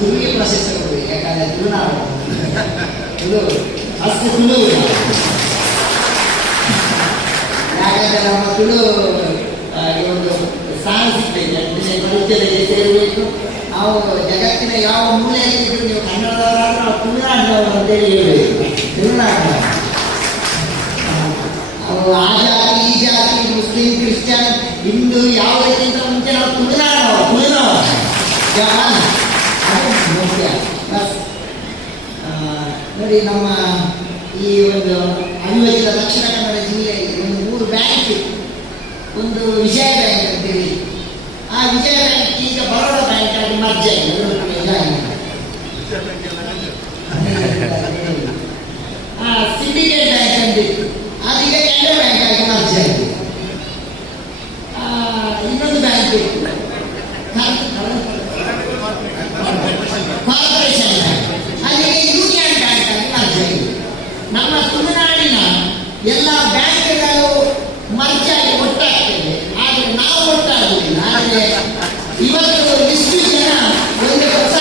ತುಳುವಿಗೆ ಪ್ರಶಸ್ತಿ ಕೊಡಿ, ಯಾಕಂದ್ರೆ ತುಳುನಾಡು ತುಳು ಅಷ್ಟು ತುಳು. ಯಾಕಂದ್ರೆ ನಮ್ಮ ತುಳು ಒಂದು ಸ್ಥಾನ ಸಿಗ್ಬೇಕು, ಪರಿಚಯದಲ್ಲಿ ಸೇರಬೇಕು. ನಾವು ಜಗತ್ತಿನ ಯಾವ ಮೂಲೆಯಲ್ಲಿ ಇದ್ರು ನೀವು ಕನ್ನಡದವರಾದ್ರೂ ನಾವು ತುಳುನಾಡಿನವರು ಅಂತೇಳಿ ಹೇಳಬೇಕು. ತುಳುನಾಡಿನ ಆ ಜಾತಿ ಈ ಜಾತಿ ಮುಸ್ಲಿಂ ಕ್ರಿಶ್ಚಿಯನ್ ಹಿಂದೂ ಯಾವುದಕ್ಕಿಂತ ಮುಂಚೆ ನಾವು ತುಳುನಾಡವರು ಮುಖ್ಯ. ನೋಡಿ, ನಮ್ಮ ಈ ಒಂದು ಅವಿಭಜಿತ ದಕ್ಷಿಣ ಕನ್ನಡ ಜಿಲ್ಲೆಯಲ್ಲಿ ಒಂದು 3 ಬ್ಯಾಂಕ್, ಒಂದು ವಿಜಯ ಬ್ಯಾಂಕ್ ಅಂತೇಳಿ, ಆ ವಿಜಯ ಬ್ಯಾಂಕ್ ಈಗ ಬರೋಡ ಬ್ಯಾಂಕ್ ಆಗಿ ಮರ್ಜ್ ಆಗಿದೆ. ಸಿಂಡಿಕೇಟ್ ಬ್ಯಾಂಕ್ ಅಂತಿತ್ತು, ಅದೀಗ ಕೆನರಾ ಬ್ಯಾಂಕ್ ಆಗಿ ಮರ್ಜ್ ಆಗಿದೆ. ಇನ್ನೊಂದು ಬ್ಯಾಂಕ್ ಇತ್ತು ಕಾರ್ಪೊರೇಷನ್ ಬ್ಯಾಂಕ್, ಅಲ್ಲಿಗೆ ಯೂನಿಯನ್ ಬ್ಯಾಂಕ್ ಆಗಿ ಮರ್ಜ್ ಆಗಿದೆ. ನಮ್ಮ ತುಳುನಾಡಿನ ಎಲ್ಲ ಬ್ಯಾಂಕ್ಗಳು ಮರ್ಜ್ ಆಗಿ ಒಟ್ಟಾಗ್ತದೆ, ಆದರೆ ನಾವು ಒಟ್ಟಾಗುವುದಿಲ್ಲ. ಆದರೆ ಇವತ್ತು ಇಷ್ಟು ಜನ ಒಂದು ಹೊಸ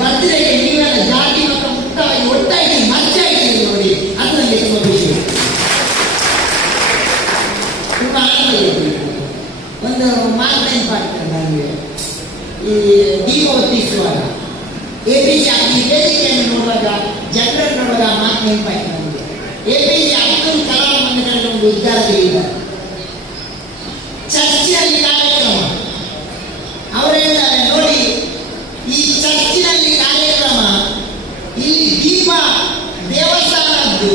ಬರ್ತಿರೆಗೆ ನೀವೆಲ್ಲ ಜಾತಿ ಮತ್ತು ಮುಕ್ತವಾಗಿ ಒಟ್ಟಾಗಿ ಮರ್ಜ್ ಆಗಿದೆ ನೋಡಿ, ಅದು ನನಗೆ ತುಂಬ ಖುಷಿ, ತುಂಬ ಆನಂದ ಇದೆ. ಒಂದು ಮಾತು ನೆನಪಾಗ್ತದೆ ನನಗೆ, ಈ ದೀಪ ಹೊತ್ತಿಸುವಾಗ APJ ಈ ವೇದಿಕೆಯನ್ನು ನೋಡುವಾಗ, ಜನರನ್ನು ನೋಡುವಾಗ ಮಾತು ನೆನಪಾಯ್ತು ನನಗೆ. APJ ಅಬ್ದುಲ್ ಕಲಾಂ ಮಂದಿರಲ್ಲಿ ಒಂದು ವಿದ್ಯಾರ್ಥಿ ಇದ್ದಾರೆ, ಚರ್ಚಿನಲ್ಲಿ ಕಾರ್ಯಕ್ರಮ. ಅವರು ಹೇಳ್ತಾರೆ, ನೋಡಿ ಈ ಚರ್ಚಿನಲ್ಲಿ ಕಾರ್ಯಕ್ರಮ, ಇಲ್ಲಿ ದೀಪ ದೇವಸ್ಥಾನದ್ದು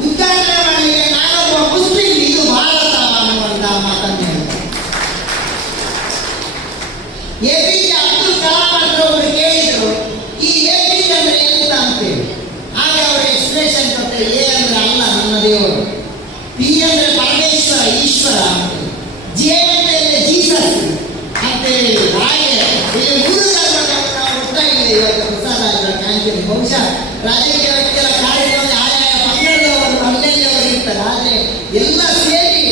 ಉದ್ಘಾಟನೆ ಮಾಡಲಿಕ್ಕೆ ನಾನೊಬ್ಬ ಮುಸ್ಲಿಂ, ಇದು ಭಾರತ ಅನ್ನುವಂತಹ ಮಾತನ್ನು ಹೇಳ್ತಾರೆ. APJ ಅಬ್ದುಲ್ ಕಲಾಂ ಅವರು ಕೇಳಿದ್ರು, ಈ APJ ಅಂದ್ರೆ ಎಂತ ಅಂತೇಳಿ. ಆಗ ಅವರು ಎಕ್ಸ್ಪ್ರೆಷನ್ ಕೊಟ್ಟರೆ, A ಅಂದ್ರೆ ಅಲ್ಲ ನನ್ನ ದೇವರು, P ಅಂದ್ರೆ ಪರಮೇಶ್ವರ ಈಶ್ವರ, J ಅಂದ್ರೆ ಜೀಸಸ್ ಅಂತೇಳಿ. ಹಾಗೆ ಇಲ್ಲಿ 3 ಧರ್ಮಗಳನ್ನು ನಾವು ಒಟ್ಟಾಗಿದೆ ಇವತ್ತು ಹೊಸದಾದ ಕ್ಯಾಂಟೀನ್. ಬಹುಶಃ ರಾಜಕೀಯ ವ್ಯಕ್ತಿಗಳ ಕಾರ್ಯಕ್ರಮದಲ್ಲಿ ಆಯಾಯ ಪಂಗಡದವರು ಅಲ್ಲಲ್ಲಿಯವರು ಇರ್ತಾರೆ, ಆದರೆ ಎಲ್ಲ ಸೇರಿ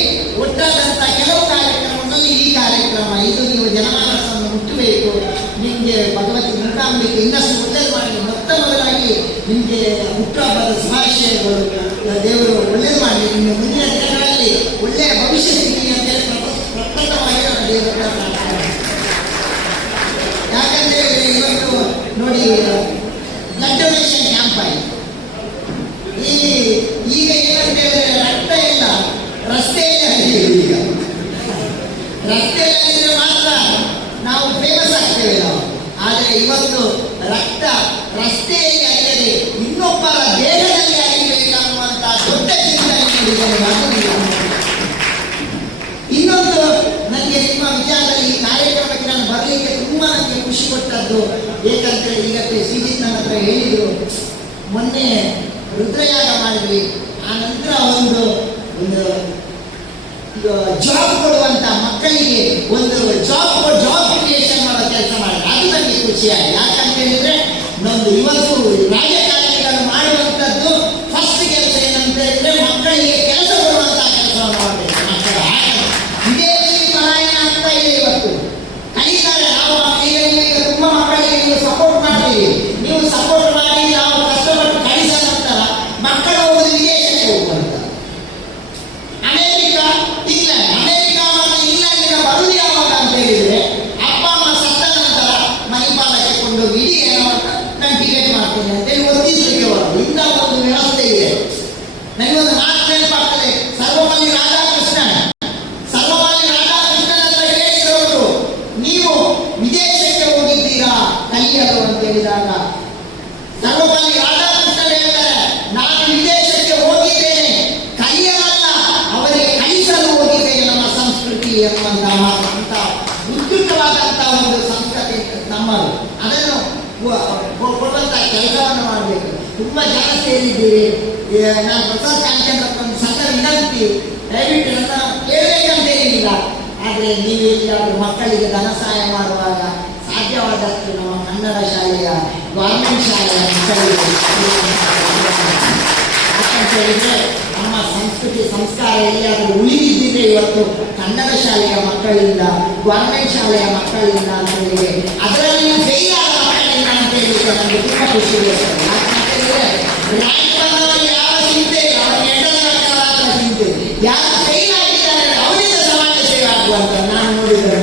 ಒಟ್ಟಾದಂಥ ಕೆಲವು ಕಾರ್ಯಕ್ರಮಗಳಲ್ಲಿ ಈ ಕಾರ್ಯಕ್ರಮ, ಇದು ನೀವು ಜನಮಾನಸವನ್ನು ಮುಟ್ಟಬೇಕು. ನಿಮಗೆ ಭಗವತಿ ಮೂಕಾಂಬಿಕೆ ಇನ್ನಷ್ಟು ಒಳ್ಳೆಯದು ಮಾಡಿ, ಮೊತ್ತ ಮೊದಲಾಗಿ ನಿಮಗೆ ಹುಟ್ಟುಹಬ್ಬದ ಶುಭಾಶಯಗಳು, ದೇವರು ಒಳ್ಳೇದು ಮಾಡಿ, ನಿಮಗೆ ಮುಂದಿನ ದಿನಗಳಲ್ಲಿ ಒಳ್ಳೆಯ ಭವಿಷ್ಯ ಸಿಗಲಿ ಅಂತೇಳಿ ಪ್ರಪ್ರಥಮವಾಗಿ ನಾನು ದೇವರ ಪ್ರಾರ್ಥನೆ. ಯಾಕಂದ್ರೆ ಇವತ್ತು ನೋಡಿ, ಬ್ಲಡ್ ಡೊನೇಷನ್ ಕ್ಯಾಂಪ್ ಆಯಿತು. ಈಗ ಏನಂತ ಹೇಳಿದ್ರೆ, ರಕ್ತ ಎಲ್ಲ ರಸ್ತೆಯಲ್ಲಿ ಹರಿಯುವುದು. ಈಗ ರಸ್ತೆಯಲ್ಲಿ ಹರಿದ್ರೆ ಮಾತ್ರ ನಾವು ಫೇಮಸ್ ಆಗ್ತೇವೆ ನಾವು, ಆದರೆ ಇವತ್ತು ರಕ್ತ ರಸ್ತೆಯಲ್ಲಿ ಹರಿಯದೆ ಇನ್ನೊಬ್ಬರ ದೇಹದಲ್ಲಿ ಹರಿಯಬೇಕನ್ನುವಂತ ದೊಡ್ಡ ಚಿಂತನೆ ನೀಡಿದ್ದಾರೆ. ಇನ್ನೊಂದು ನನಗೆ ನಿಮ್ಮ ವಿಚಾರದಲ್ಲಿ ಈ ಕಾರ್ಯಕ್ರಮಕ್ಕೆ ನಾನು ಬರಲಿಕ್ಕೆ ತುಂಬಾ ನನಗೆ ಖುಷಿ ಕೊಟ್ಟದ್ದು, ಏಕೆಂದರೆ ಈಗತ್ತೆ ಶ್ರೀಜಿತ್ ನನ್ನ ಹತ್ರ ಹೇಳಿದ್ರು, ಮೊನ್ನೆ ರುದ್ರಯಾಗ ಮಾಡಿದ್ವಿ, ಆ ನಂತರ ಒಂದು ಜಾಬ್ ಕೊಡುವಂತ ಮಕ್ಕಳಿಗೆ ಒಂದು ಜಾಬ್ ಕ್ರಿಯೇಷನ್ ಮಾಡೋ ಕೆಲಸ ಮಾಡಿದ್ರೆ ಅದು ನನಗೆ ಖುಷಿಯಾಗಿ. ಯಾಕಂತ ಹೇಳಿದ್ರೆ ನಮ್ದು ಇವತ್ತು ರಾಜಕಾರಣಿಗಳು ಮಾಡುವಂಥದ್ದು ಫಸ್ಟ್ ಕೆಲಸ ಏನಂತ ಹೇಳಿದ್ರೆ, ಮಕ್ಕಳಿಗೆ ಕೆಲಸ ಕೊಡುವಂತಹ ಕೆಲಸವನ್ನು ಮಾಡಬೇಕು. ಮಕ್ಕಳ ವಿದೇಶಿ ಪಲಾಯನ ಆಗ್ತಾ ಇದೆ, ಇವತ್ತು ಕಲಿತಾರೆ. ನಾವು ಈಗ ತುಂಬ ಮಕ್ಕಳಿಗೆ ನೀವು ಸಪೋರ್ಟ್ ಮಾಡ್ತೀವಿ, ನೀವು ಸಪೋರ್ಟ್ ಮಾಡಿ ನಾವು ಕಷ್ಟಪಟ್ಟು ಕಲಿಸಿದ ನಂತರ ಮಕ್ಕಳು ಹೋಗುದು ವಿದೇಶಕ್ಕೆ ಹೋಗುವಂತ. ಅಮೆರಿಕ ಮತ್ತು ಇಂಗ್ಲೆಂಡಿನ ಬರುವುದು ಯಾವಾಗ ಅಂತ ಹೇಳಿದ್ರೆ, ಅಪ್ಪ ಅಮ್ಮ ಸತ್ತ ನಂತರ ಮಣಿಪಾಲಕ್ಕೆ ಕೊಂಡೋಗಿ ಇಡೀ ನಾನು ಟಿಕೆಟ್ ಮಾಡ್ತೇನೆ ಅಂತೇಳಿ ಒತ್ತಿಸಲಿಕ್ಕೆ ಬರೋದು. ಇಂಥ ಒಂದು ವ್ಯವಸ್ಥೆ ಇದೆ. ನನಗೊಂದು ಮಾತು ನೆನಪಾಗ್ತದೆ, ಸರ್ವಪಲ್ಲಿ ರಾಧಾಕೃಷ್ಣನ್ ಹತ್ರ ಕೇಳಿದವರು, ನೀವು ವಿದೇಶಕ್ಕೆ ಹೋಗಿದ್ದೀರಾ ಕಲಿಯಲು ಅಂತ ಹೇಳಿದಾಗ, ಸರ್ವಪಲ್ಲಿ ರಾಧಾಕೃಷ್ಣನ್ ಹೇಳ್ತಾರೆ, ನಾನು ವಿದೇಶಕ್ಕೆ ಹೋಗಿದ್ದೇನೆ, ಕಲಿಯಲಲ್ಲ, ಅವರಿಗೆ ಕಲಿಸಲು ಹೋಗಿದ್ದೇನೆ ನಮ್ಮ ಸಂಸ್ಕೃತಿ ಎನ್ನುವಂತಹ ಮಾತು. ಅಂತ ಉದ್ಯುಕ್ತವಾದಂತಹ ಒಂದು ಸಂಸ್ಕೃತಿ ನಮ್ಮದು, ಅದನ್ನು ಕೊಡುವಂತ ಕೆಲಸವನ್ನು ಮಾಡಬೇಕು. ತುಂಬಾ ಜನ ಸೇರಿದ್ದೀರಿ. ನಾನು ಪ್ರಸಾದ್ ಕಾಂಚನ್ ಒಂದು ಸಣ್ಣ ವಿನಂತಿ, ದಯವಿಟ್ಟು ನನ್ನ ಕೇಳಬೇಕಂತೇನಿಲ್ಲ, ಆದರೆ ನೀವು ಎಲ್ಲಿಯಾದರೂ ಮಕ್ಕಳಿಗೆ ಧನ ಸಹಾಯ ಮಾಡುವಾಗ ಸಾಧ್ಯವಾದಷ್ಟು ನಮ್ಮ ಕನ್ನಡ ಶಾಲೆಯ ಗೌರ್ಮೆಂಟ್ ಶಾಲೆಯ ಮಕ್ಕಳಿಗೆ ಯಾಕಂತ ಹೇಳಿದ್ರೆ, ನಮ್ಮ ಸಂಸ್ಕೃತಿ ಸಂಸ್ಕಾರ ಎಲ್ಲಿಯಾದರೂ ಉಳಿದಿದ್ದರೆ ಇವತ್ತು ಕನ್ನಡ ಶಾಲೆಯ ಮಕ್ಕಳಿಂದ, ಗೌರ್ಮೆಂಟ್ ಶಾಲೆಯ ಮಕ್ಕಳಿಂದ ಅಂತ ಹೇಳಿದ್ರೆ, ಅದರಲ್ಲಿ ಫೇಲ್ ಆದ ಖುಷಿ ಇರ್ತದೆ. ಯಾಕಂತಂದ್ರೆ ರ್ಯಾಂಕ್ ಬಂದವರಿಗೆ ಯಾವ ಚಿಂತೆ ಇಲ್ಲ, ಅವರಿಗೆ ಚಿಂತೆ. ಯಾರು ಫೇಲ್ ಆಗಿದ್ದಾರೆ ಅವರಿಂದ ಸಮಾಜ ಸೇವೆ ಆಗುವಂತ ನಾನು ನೋಡಿದ್ರೆ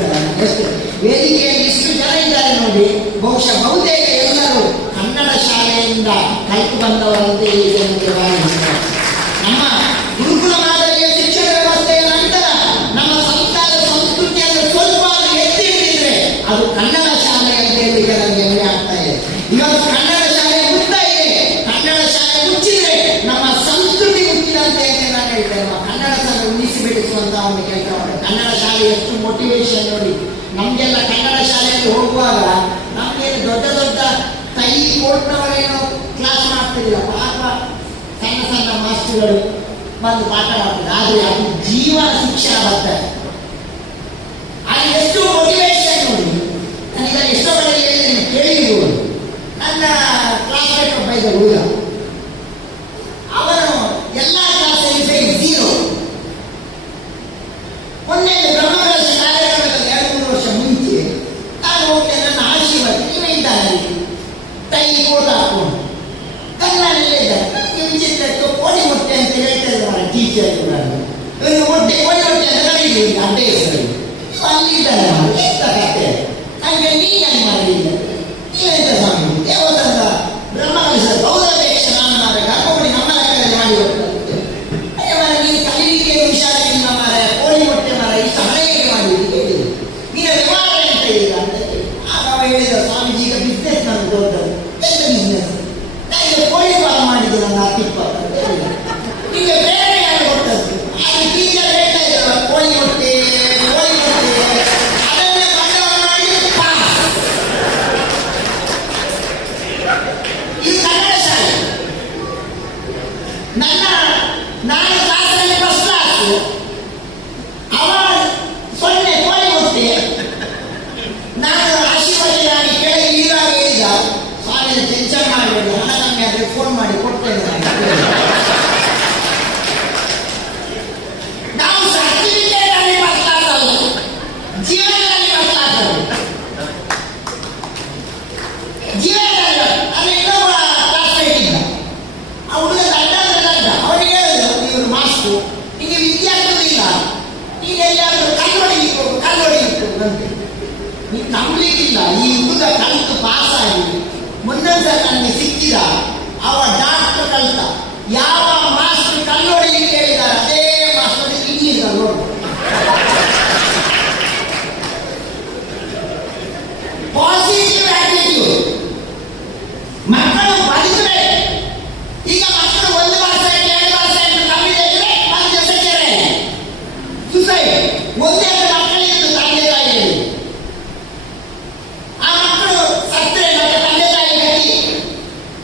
ಎಷ್ಟು ವೇದಿಕೆಯಲ್ಲಿ ಇಷ್ಟು ಜನ ಇದ್ದಾರೆ ನೋಡಿ. ಬಹುಶಃ ಬಹುತೇಕ ಎಲ್ಲರೂ ಕನ್ನಡ ಶಾಲೆಯಿಂದ ಕಲಿತು ಬಂದವರಂತೆ ಈ ಜನರಿಗೆ ನಮ್ಮ ಗುರುಕುಲ ಮಾದರಿಯ ಶಿಕ್ಷಣ ವ್ಯವಸ್ಥೆಯ ನಂತರ ನಮ್ಮ ಸಂಸ್ಕಾರ ಸಂಸ್ಕೃತಿಯನ್ನು ಸ್ವಲ್ಪ ಎತ್ತಿ ಹಿಡಿದ್ರೆ ಅದು ಕನ್ನಡ ಶಾಲೆ ಅಂತ ಹೇಳಿ ನನಗೆ ಹೆಮ್ಮೆ ಆಗ್ತಾ ಇದೆ. ಇವತ್ತು ಕನ್ನಡ ಶಾಲೆ ಮುಗ್ತಾ ಇದೆ. ಕನ್ನಡ ಶಾಲೆ ಮುಚ್ಚಿದ್ರೆ ನಮ್ಮ ಸಂಸ್ಕೃತಿ ಮುಚ್ಚಿದಂತೆ ಅಂತ ನಾನು ಹೇಳ್ತೇನೆ. ನಮ್ಮ ಕನ್ನಡ ಶಾಲೆ ಉಳಿಸಿ ಬೆಳೆಸುವಂತಹ ಒಂದು ಕೆಲಸ ಮಾಡಿ. ಕನ್ನಡ ಶಾಲೆ ಎಷ್ಟು ಮೋಟಿವೇಶನ್ ನೋಡಿ. ನಮ್ಗೆಲ್ಲ ಕನ್ನಡ ಶಾಲೆಯಲ್ಲಿ ಹೋಗುವಾಗ ನಮ್ಗೇನು ದೊಡ್ಡ ದೊಡ್ಡ ಕೈ ಕೋಟ್ನವರೇನೋ ಕ್ಲಾಸ್ ಮಾಡ್ತಿರಲಿಲ್ಲ. ಪಾಪ ಸಣ್ಣ ಸಣ್ಣ ಮಾಸ್ಟರ್ಗಳು ಬಂದು ಪಾಠ ಮಾಡ್ತಾರೆ. ಆದ್ರೆ ಅದು ಜೀವನ ಶಿಕ್ಷಣ ಬರ್ತಾರೆ. ಅದು ಎಷ್ಟು ಮೋಟಿವೇಶನ್ ನೋಡಿ. ನನಗೆ ಎಷ್ಟೋ ಕಡೆ ಕೇಳಿರ್ಬೋದು. ನನ್ನ ಕ್ಲಾಸ್ಮೇಟ್ ಒಬ್ಬ ಇದ್ದ ಹುಡುಗ, ಅವನು ಎಲ್ಲ ಕ್ಲಾಸಲ್ಲಿ ಫೇಲ್, 0. ಮೊನ್ನೆ ಬ್ರಹ್ಮಕಲಶ ಕಾರ್ಯಕ್ರಮದಲ್ಲಿ 2-3 ವರ್ಷ ಮುಂಚೆ ನಾನು ಹೋಗ್ತೇನೆ. ನನ್ನ ಆಶೀರ್ವಾದ ನೀವೇ ಇದ್ದಾರೆ, ಕೈ ಕೋಟ ಹಾಕೊಂಡು ಕನ್ನಡಲ್ಲೇ ಇದ್ದಾರೆ. ವಿಚಿತ್ರಕ್ಕೆ ಕೋಳಿ ಮೊಟ್ಟೆ ಅಂತ ಹೇಳ್ತಾ ಇದ್ದಾರೆ ಟೀಚರ್. ಮೊಟ್ಟೆ ಕೋಳಿ ಮೊಟ್ಟೆ ಅಂತ ಕರೀತೀವಿ ಅಡ್ಡ ಹೆಸರಲ್ಲಿ. ಅಲ್ಲಿದ್ದಾರೆ ಎಂತ ಕತೆ ನನಗೆ ನೀನು ಮಾಡಲಿಲ್ಲ. ನೀವೆಂತ ಸ್ವಾಮಿ ದೇವಸ್ಥಾನದ ಬ್ರಹ್ಮಕಲಶ ಗೌರವೇಕ್ಷ ನಾನು ಗರ್ಭಗುಡಿ ನಮ್ಮ ಲೆಕ್ಕದಲ್ಲಿ ಮಾಡಿ ಹೋಗ್ತದೆ. ನೀನು ಕಲೀಲಿಕ್ಕೆ ಹುಷಾರಿಲ್ಲ ಮಾರ, ಕೋಳಿ ಮೊಟ್ಟೆ ಮಾರ ಇಷ್ಟು ಹಳೆಗೆ ಮಾಡಿದ್ದು ನೀನು ನಿವಾರಣೆ ಅಂತ ಇಲ್ಲ ಅಂತ ಹೇಳಿ. ಆಗ ಅವ ಹೇಳಿದ, ಸ್ವಾಮೀಜಿ ಈಗ ಬಿಸ್ನೆಸ್ ನನಗೆ ದೊಡ್ಡದು. ಎಂತ ಬಿಸ್ನೆಸ್? ನಾನು ಕೋಳಿ ಫಾರ್ಮ್ ಮಾಡಿದ್ದು ನನ್ನ 10-20 ಅಂತ ಹೇಳಿದ. ಈಗ ಬೇರೆ ಯಾರು ಕೊಟ್ಟದ್ದು? ಅದು ಟೀಚರ್ ಹೇಳ್ತಾ ಇದ್ದಲ್ಲ, ಕೋಳಿ ಮೊಟ್ಟೆ ಅದನ್ನೇ ಬಂಡವಾಳ ಮಾಡಿ ಪಾಸ್. ಇದು ಕನ್ನಡ ಶಾಲೆ. ನಾನು ಕ್ಲಾಸಲ್ಲಿ ಫಸ್ಟ್ ಕ್ಲಾಸ್, ಅವ 0 ಕೋಳಿ ಮೊಟ್ಟೆ. ನಾನು ಆಶೀರ್ವಾದಿ ಕೇಳಿ ನೀರಾಗ ಹೇಳಿದ, ಸ್ವಾಮಿ ಟೆನ್ಷನ್ ಮಾಡಬೇಡಿ, ಹಣ ಕಮ್ಮಿ ಆದರೆ ಫೋನ್ ಮಾಡಿ ಕೊಡ್ತೇನೆ. ನಾವು ಸರ್ಟಿಫಿಕೇಟ್ ಅಲ್ಲಿ ಬದಲಾಗಲ್ಲ, ಜೀವನದಲ್ಲಿ ಬದಲಾಗಲ್ಲ. ಜೀವನದಲ್ಲಿ ಅಲ್ಲಿ ಇನ್ನೊಬ್ಬ ಕ್ಲಾಸ್ಮೇಟ್ ಇದ್ದ, ಆ ಹುಡುಗ ದಡ್ಡ ಅವನಿಗೆ ಹೇಳಿದ್ರು, ಇವರು ಮಾಸ್ಟು ನಿಮಗೆ ವಿದ್ಯೆ ಆಗ್ತದಿಲ್ಲ, ನೀನು ಎಲ್ಲಾದ್ರೂ ಕಲ್ಲೊಡಿಲಿಕ್ಕೆ ಅಂತೆ. ನೀನು ನಂಬಲಿಕ್ಕಿಲ್ಲ. ಈ ಹುಡುಗ ಕಲಿತು ಪಾಸ್ ಆಗಿ ಮುಂದೊಂದು ನನಗೆ ಸಿಕ್ಕಿದ, ಅವ ಡಾಕ್ಟರ್ ಕಲಿತ. ಯಾವ ಮಾಸ್ಟರ್ ಕಲ್ಲೊಡಿಲಿಕ್ಕೆ ಹೇಳಿದ್ದಾರೆ ಅದೇ ಮಾಸ್ಟರ್ ಇಂಗ್ಲೀಷ್ ನೋಡಿ. Positive attitude. ಮಕ್ಕಳು ಬದುಕರೆ. ಈಗ ಮಕ್ಕಳು 1% 2% ಕಮ್ಮಿ ಇದ್ರೆ ಒಂದು ಸೆಕೆರೆ ಸುಸೈಡ್. ಒಂದೇ ಮಕ್ಕಳಿದ್ದು ತಂದೆ ತಾಯಿ, ಆ ಮಕ್ಕಳು ಸತ್ತರೆ ಮತ್ತೆ ತಂದೆ ತಾಯಿ ಗತಿ.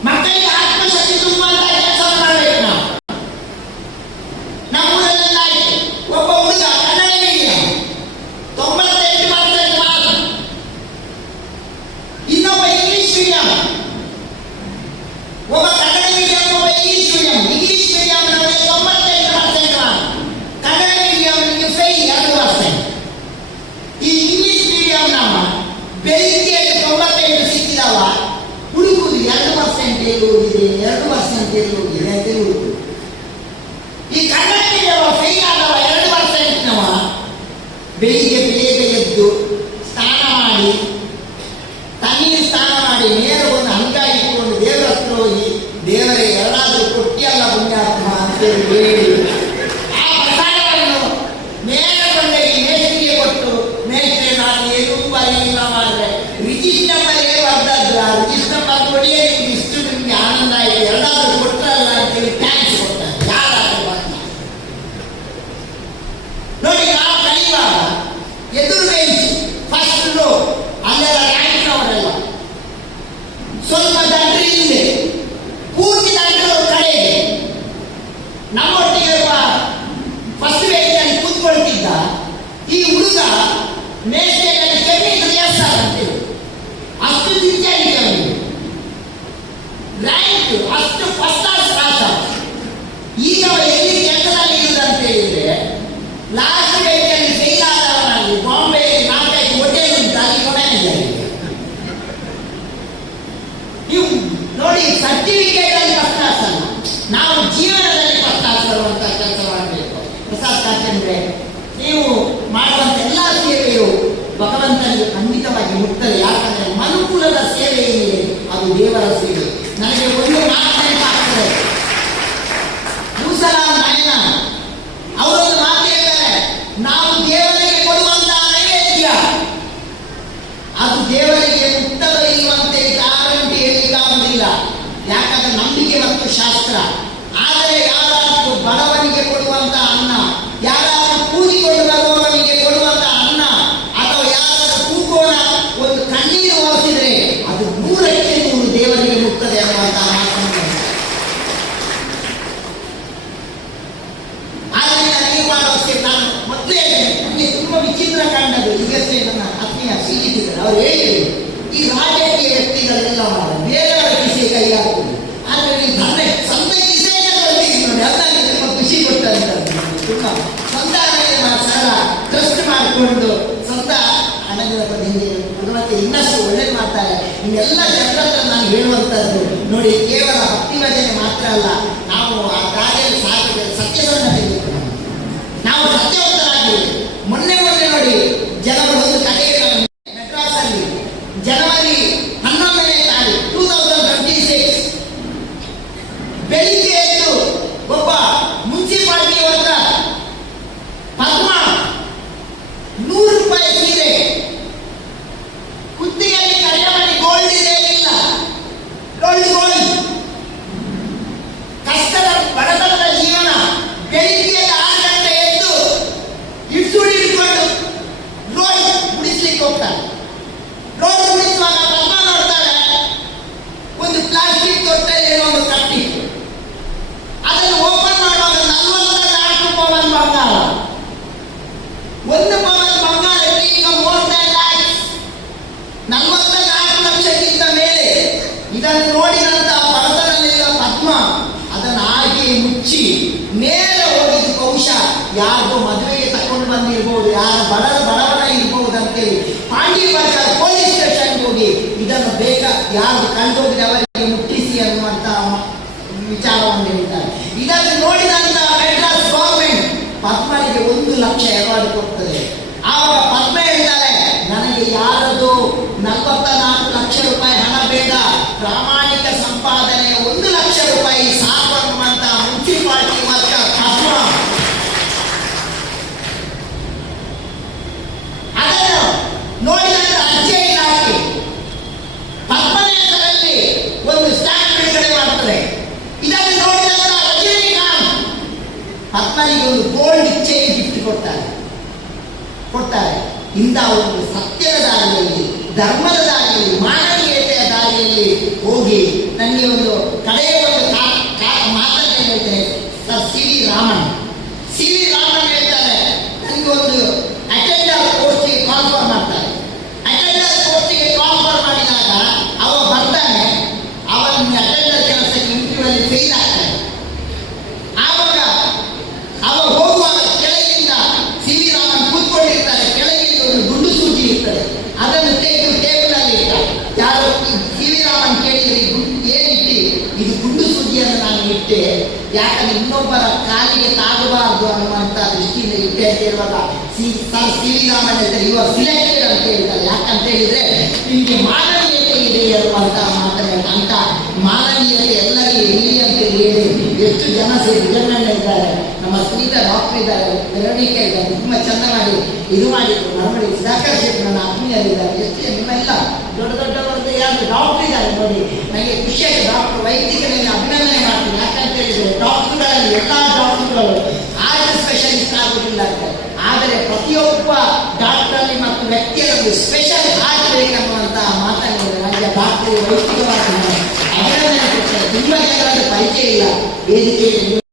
ಮಕ್ಕಳಿಗೆ ಆತ್ಮಶಕ್ತಿ ತುಂಬುವಂತ ಕೆಲಸ ಮಾಡಬೇಕು ನಾವು. ನಮ್ಮೂರಲ್ಲೆಲ್ಲ ಆಯ್ತು. ಒಬ್ಬ ಹುಡುಗ ಕನ್ನಡ ಮೀಡಿಯಂ 98% ಮಾರ್ಕ್, ಇನ್ನೊಬ್ಬ ಇಂಗ್ಲಿಷ್ ಮೀಡಿಯಂ. ಒಬ್ಬ ಕನ್ನಡ ಮೀಡಿಯಂ, ಒಬ್ಬ English medium. English medium 98% mark, Kannada medium fail 2%. ಈ ಇಂಗ್ಲಿಷ್ ಮೀಡಿಯಂ ನಮ್ಮ ಬೆಳಿಗ್ಗೆ 98 ಸಿಕ್ಕಿದವ ಹುಡುಗುದು 2% ಎಲ್ಲಿ ಹೋಗಿದೆ, 2% ಎಲ್ಲಿ ಹೋಗಿದೆ ಅಂತ ಹುಡುಗುದು. ಈ ಕನ್ನಡ ಮೀಡಿಯಂ ಫೇಲ್ ಆದವ 2%ನವ ಬೆಳಿಗ್ಗೆ ಬೇಗ ಎದ್ದು ಸ್ನಾನ ಮಾಡಿ, ತಣ್ಣೀರು ಸ್ನಾನ ಮಾಡಿ, ನೇರ ಒಂದು ಅಂಗ ಇಟ್ಕೊಂಡು ದೇವರ ಹತ್ರ ಹೋಗಿ, ದೇವರೇ ಎಲ್ಲಾದ್ರೂ ಕೊಟ್ಟಿಯಲ್ಲ ಪುಣ್ಯಾತ್ಮ ಅಂತೇಳಿ ಹೇಳಿ ಆ ಪ್ರಸಾದವನ್ನು ನೇರ ಕೊಂಡೋಗಿ ಮೇಸ್ತ್ರಿಗೆ ಕೊಟ್ಟು, ಮೇಸ್ತ್ರಿ ನಾನು ಏನೂ ಬರೀಲ್ಲ ಮಾಡಿದ್ರೆ ರಿಜಿಸ್ಟರ್ ಮೇಲೆ ಬರ್ದದ್ದು, ಆ ರಿಜಿಸ್ಟರ್ ಬರ್ಕೊಡಿಯೇ ನಿಮ್ಗೆ ಇಷ್ಟು ನಿಮ್ಗೆ ಆನಂದ ಆಯಿತು, ಎಲ್ಲಾದ್ರೂ ಕೊಟ್ಟರಲ್ಲ ಅಂತೇಳಿ ಥ್ಯಾಂಕ್ಸ್ ಕೊಡ್ತಾರೆ. ಯಾರಾದ್ರೂ ಬಂದ ನೋಡಿ. ನಾವು ಕಲಿಯುವಾಗ ಎದುರು ಬೆಂಚ್ ಫಸ್ಟ್ ರೋ, ಅಲ್ಲೆಲ್ಲ ರ್ಯಾಂಕ್ನವರೆಲ್ಲ ಸ್ವಲ್ಪ ದಂಡ್ರಿ ಹಿಂದೆ, ಪೂರ್ತಿ ದಂಡ್ರು ಕಡೆಗೆ. ನಮ್ಮೊಟ್ಟಿಗೆ ಫಸ್ಟ್ ಬೆಂಚಲ್ಲಿ ಕೂತ್ಕೊಳ್ತಿದ್ದ ಈ ಹುಡುಗ ಮೇಸ್ಟೇಜಲ್ಲಿ ಕೆಮ್ಮಿ ಕ್ರಿಯಾಸ ಜನರಿಗೆ ಖಂಡಿತವಾಗಿ ಮುಟ್ತದೆ. ಯಾಕಂದ್ರೆ ಮನುಕುಲದ ಸೇವೆ ಏನಿದೆ ಅದು ದೇವರ ಸೇವೆ. ನನಗೆ ಒಂದು ಮಾತು ನೆನಪಾಗ್ತದೆ. ಭೂಸಲಾಂ ನಾಯನ ಅವರೊಂದು ಮಾತು ಹೇಳ್ತಾರೆ, ನಾವು ದೇವರಿಗೆ ಕೊಡುವಂತಹ ನೈವೇದ್ಯ ಅದು ದೇವರಿಗೆ ಮುಟ್ಟದ ಇರುವಂತೆ ಗ್ಯಾರಂಟಿ ಹೇಳಲಿಕ್ಕಾಗುವುದಿಲ್ಲ. ಯಾಕಂದ್ರೆ ನಂಬಿಕೆ ಮತ್ತು ಶಾಸ್ತ್ರ. ಆದರೆ ಯಾರಾದರೂ ಬಡವನಿಗೆ ಕೊಡುವಂತಹ ಅನ್ನ, ಯಾರಾದರೂ ಕೂಡಿಕೊಂಡು ಬರುವವನಿಗೆ ಕೊಡುವಂತಹ ಅನ್ನ, ಅಥವಾ ಯಾರಾದರೂ ಕೂಗೋಣ ಒಂದು ಕಣ್ಣೀರು ಒರೆಸಿದ್ರೆ ಅದು 100ಕ್ಕೆ 100 ದೇವರಿಗೆ ಮುಟ್ಟದೆ ಅನ್ನುವಂತಹ ಮಾತನ್ನು. ಆದ್ದರಿಂದ ನೀವು ಮಾಡುವಷ್ಟೇ. ನಾನು ಮೊದಲೇ ನನಗೆ ತುಂಬಾ ವಿಚಿತ್ರ ಕಂಡದ್ದು, ಈಗಷ್ಟೇ ನನ್ನ ಆತ್ಮೀಯ ಸಿಗಿದ್ದಾರೆ, ಅವರು ಹೇಳಿದರು ಈ ರಾಜಕೀಯ ವ್ಯಕ್ತಿಗಳೆಲ್ಲ ಬೇರೆಯವರ ಕಿಸೆ ಕೈ ಹಾಕುವುದು. ಆದರೆ ನೀವು ಸ್ವಂತ ಕಿಸೆಯೇ ನೋಡಿ, ಅದಕ್ಕೆ ತುಂಬ ಖುಷಿ ಕೊಟ್ಟಂತ ತುಂಬ ಸ್ವಂತ ಸರಳ ಟ್ರಸ್ಟ್ ಮಾಡಿಕೊಂಡು ಸ್ವಂತ ಹಣದ ಹಿಂದೆ ಭಗವಂತ ಇನ್ನಷ್ಟು ಒಳ್ಳೇದು ಮಾಡ್ತಾರೆ. ಇನ್ನೆಲ್ಲ ಜನರ ಹತ್ರ ನಾನು ಹೇಳುವಂಥದ್ದು ನೋಡಿ, ಕೇವಲ ಭಕ್ತಿ ಭಜನೆ ಮಾತ್ರ ಅಲ್ಲ, ನಾವು ಆ ಕಾರ್ಯದಲ್ಲಿ ಸತ್ಯವನ್ನು ತೆಗೆದುಕೊಂಡು ನಾವು ಸತ್ಯವಂತರಾಗಿ. ಮೊನ್ನೆ ನೋಡಿ ಜನರು ಒಂದು ಕಥೆ ಮೆಡ್ರಾಸ್ ಅಲ್ಲಿ ಜನವರಿ 11ನೇ ತಾರೀಕು 2026 ಬೆಳಿಗ್ಗೆ ಎದ್ದು ಒಬ್ಬ ಮುನ್ಸಿಪಾಲಿಟಿ ಹತ್ರ ಪದ್ಮ 100 ರೂಪಾಯಿ ಸೀರೆ, ಕುತ್ತಿಗೆಯಲ್ಲಿ ಕಡಿಮೆ ಗೋಲ್ಡ್ ಇದೆ ಇಲ್ಲ, ಗೋಲ್ಡ್ ಕಷ್ಟದ ಬಡತನದ ಜೀವನ. ಬೆಳಿಗ್ಗೆ 6 ಗಂಟೆ ಎದ್ದು ಇಡ್ಸುಡಿ ಹಿಡ್ಕೊಂಡು ರೋಡ್ ಗುಡಿಸ್ಲಿಕ್ಕೆ ಹೋಗ್ತಾರೆ. ರೋಡ್ ಗುಡಿಸುವಾಗ ಪದ್ಮ ನೋಡ್ತಾರೆ, ಒಂದು ಪ್ಲಾಸ್ಟಿಕ್ ತೊಟ್ಟೆಯಲ್ಲಿ ಏನೋ ಒಂದು ಕಟ್ಟಿತ್ತು. ಅದನ್ನು ಓಪನ್ ಮಾಡುವಾಗ 44 ಪವನ್ ಬಂಗಾರ. 1 ಪವನ್ ಬಂಗಾರಕ್ಕೆ ಈಗ ಮೋರ್ ದ್ಯಾನ್ ಲ್ಯಾಕ್ಸ್, 44 ಲಕ್ಷಕ್ಕಿಂತ ಮೇಲೆ. ಇದನ್ನು ನೋಡಿದಂತಹ ಬಡತನಲ್ಲಿದ್ದ ಪದ್ಮ ಅದನ್ನು ಹಾಗೆ ಮುಚ್ಚಿ ನೇರ ಹೋಗಿದ್ದು ಬಹುಶಃ ಯಾರಿಗೂ ಮದುವೆಗೆ ತಕೊಂಡು ಬಂದಿರ್ಬೋದು, ಯಾರ ಬಡವನ ಇರ್ಬೋದು ಅಂತೇಳಿ ಪಾಂಡಿ ಬಜಾರ್ ಪೊಲೀಸ್ ಸ್ಟೇಷನ್ ಹೋಗಿ ಇದನ್ನು ಯಾರು ಕಂಡೋಗಿದೆ ಅವರಿಗೆ ಮುಟ್ಟಿಸಿ ಅನ್ನುವಂತಹ ವಿಚಾರವನ್ನು ಹೇಳಿದ್ದಾರೆ. ಇದನ್ನು ನೋಡಿದಂತಹ ಮೆಡ್ರಾಸ್ ಗವರ್ಮೆಂಟ್ ಪದ್ಮನಿಗೆ 1 ಲಕ್ಷ ಅವಾರ್ಡ್ ಕೊಡ್ತದೆ. ಆವಾಗ ಪದ್ಮ ಹೇಳ್ತಾರೆ, ನನಗೆ ಯಾರದು 44 ಲಕ್ಷ ರೂಪಾಯಿ ಹಣ ಬೇಡ, ಪ್ರಾಮಾಣಿಕ ಸಂಪಾದನೆ 1 ಲಕ್ಷ ರೂಪಾಯಿ ಸಾಕು ಅನ್ನುವಂತಹ ಮುನ್ಸಿಪಾಲಿಟಿ ವರ್ಗ ಪದ್ಮ. ಅದನ್ನು ನೋಡಿದಂತ ಅಂಚೆ ಇಲಾಖೆ ಪದ್ಮನ ಹೆಸರಲ್ಲಿ ಒಂದು ಸ್ಟ್ಯಾಂಪ್ ಬಿಡುಗಡೆ ಮಾಡ್ತಾರೆ. ಇದನ್ನು ನೋಡಿದಂತ ರಜನಿಕಾಂತ್ ಪದ್ಮನಿಗೆ ಒಂದು ಗೋಲ್ಡ್ ಚೈನ್ ಗಿಫ್ಟ್ ಕೊಡ್ತಾರೆ. ಇಂಥ ಒಂದು ಸತ್ಯದ ದಾರಿಯಲ್ಲಿ, ಧರ್ಮದ ದಾರಿಯಲ್ಲಿ, ಮಾನವೀಯತೆಯ ದಾರಿಯಲ್ಲಿ ಹೋಗಿ ನನಗೆ ಒಂದು ಕಡೆಯ ಒಂದು ಮಾತನ್ನು ಹೇಳ್ತೇನೆ. ಸರ್ ಸಿ ವಿ ರಾಮನ್ ಹೇಳ್ತಾರೆ, ನನಗೆ ಒಂದು ಅಟೆಂಡರ್ ಪೋಸ್ಟಿಗೆ ಕಾಲ್ಫರ್ ಮಾಡ್ತಾರೆ. ಅಟೆಂಡರ್ ಪೋಸ್ಟಿಗೆ ಕಾಲ್ಫರ್ ಮಾಡಿದಾಗ ಅವ ಬರ್ತಾನೆ, ಅವನ ಅಟೆಂಡರ್ ಕೆಲಸಕ್ಕೆ ಇಂಟರ್ವ್ಯೂಲ್ಲಿ ಫೇಲ್ ಆಗ್ತಾನೆ. ಆವಾಗ ಅವ ಹೋಗುವಾಗ ಕೆಳಗಿಂದ ಸಿ ವಿ ರಾಮನ್ ಕೂತ್ಕೊಂಡಿರ್ತಾರೆ, ಕೆಳಗಿಂದ ಒಂದು ಗುಂಡು ಸೂಜಿ ಇರ್ತದೆ, ಅದನ್ನು ತೆಗೆದು ಟೇಬಲ್ ಅಲ್ಲಿ ಇಟ್ಟ. ಯಾರೋ ಸಿ ವಿ ರಾಮನ್ ಕೇಳಿದ್ರೆ ಏನಿಟ್ಟಿ? ಇದು ಗುಂಡು ಸೂಜಿಯನ್ನು ನಾನು ಇಟ್ಟೆ, ಯಾಕಂದ್ರೆ ಇನ್ನೊಬ್ಬರ ಕಾಲಿಗೆ ತಾಗಬಾರದು ಅನ್ನುವಂತ ದೃಷ್ಟಿಯಿಂದ ಇಟ್ಟೆ ಅಂತ ಹೇಳುವಾಗ ಸರ್ ಸಿ ವಿ ರಾಮನ್ ಹೇಳ್ತಾರೆ, ಇವಾಗ ಸಿಲೆಕ್ಟೆಡ್ ಅಂತ ಹೇಳ್ತಾರೆ. ಯಾಕಂತ ಹೇಳಿದ್ರೆ ನಿಮಗೆ ಮಾನವೀಯತೆ ಇದೆ ಅನ್ನುವಂತಹ ಮಾತನ್ನ, ಅಂತ ಮಾನವೀಯತೆ ಎಲ್ಲರಿಗೂ ಇರಲಿ ಅಂತ ಹೇಳಿ ಎಷ್ಟು ಜನ ವಿಜಯಣ್ಣ ಇದ್ದಾರೆ, ನಮ್ಮ ಸ್ನೇಹಿತ ಡಾಕ್ಟರ್ ಇದ್ದಾರೆ, ವೆರೋನಿಕಾ ಇದ್ದಾರೆ, ತುಂಬಾ ಚೆನ್ನಾಗಿ ಇದು ಮಾಡಿದ್ರು. ನಮ್ಮಲ್ಲಿ ಸುಧಾಕರ್ ಶೇಖ್ ನನ್ನ ಆತ್ಮೀಯರಿದ್ದಾರೆ, ಎಷ್ಟು ನಿಮ್ಮೆಲ್ಲ ದೊಡ್ಡವರದ್ದು ಯಾರು ಡಾಕ್ಟರ್ ಇದ್ದಾರೆ ನೋಡಿ. ನನಗೆ ಖುಷಿಯಾಗಿ ಡಾಕ್ಟರ್ ವೈದ್ಯಕರಲ್ಲಿ ಅಭಿನಂದನೆ ಮಾಡ್ತೀನಿ. ಯಾಕಂತ ಹೇಳಿದ್ರೆ ಡಾಕ್ಟರ್ಗಳಲ್ಲಿ ಎಲ್ಲಾ ಡಾಕ್ಟರ್ಗಳು ಆರ್ಟ್ ಸ್ಪೆಷಲಿಸ್ಟ್ ಆಗುವುದಿಲ್ಲ ಅಂತ, ಆದರೆ ಪ್ರತಿಯೊಬ್ಬ ಡಾಕ್ಟರಲ್ಲಿ ಮತ್ತು ವ್ಯಕ್ತಿಯಲ್ಲಿ ಸ್ಪೆಷಲ್ ಆರ್ಟ್ ಬೇಕನ್ನುವಂತಹ ಮಾತನ್ನು ನನಗೆ ಡಾಕ್ಟರ್ ವೈಯಕ್ತಿಕವಾಗಿ ಅಭಿನಂದನೆ ಕೊಡ್ತಾರೆ. ತುಂಬಾ ಜನರಲ್ಲಿ ಪರಿಚಯ ಇಲ್ಲ ವೇದಿಕೆಯಲ್ಲಿ.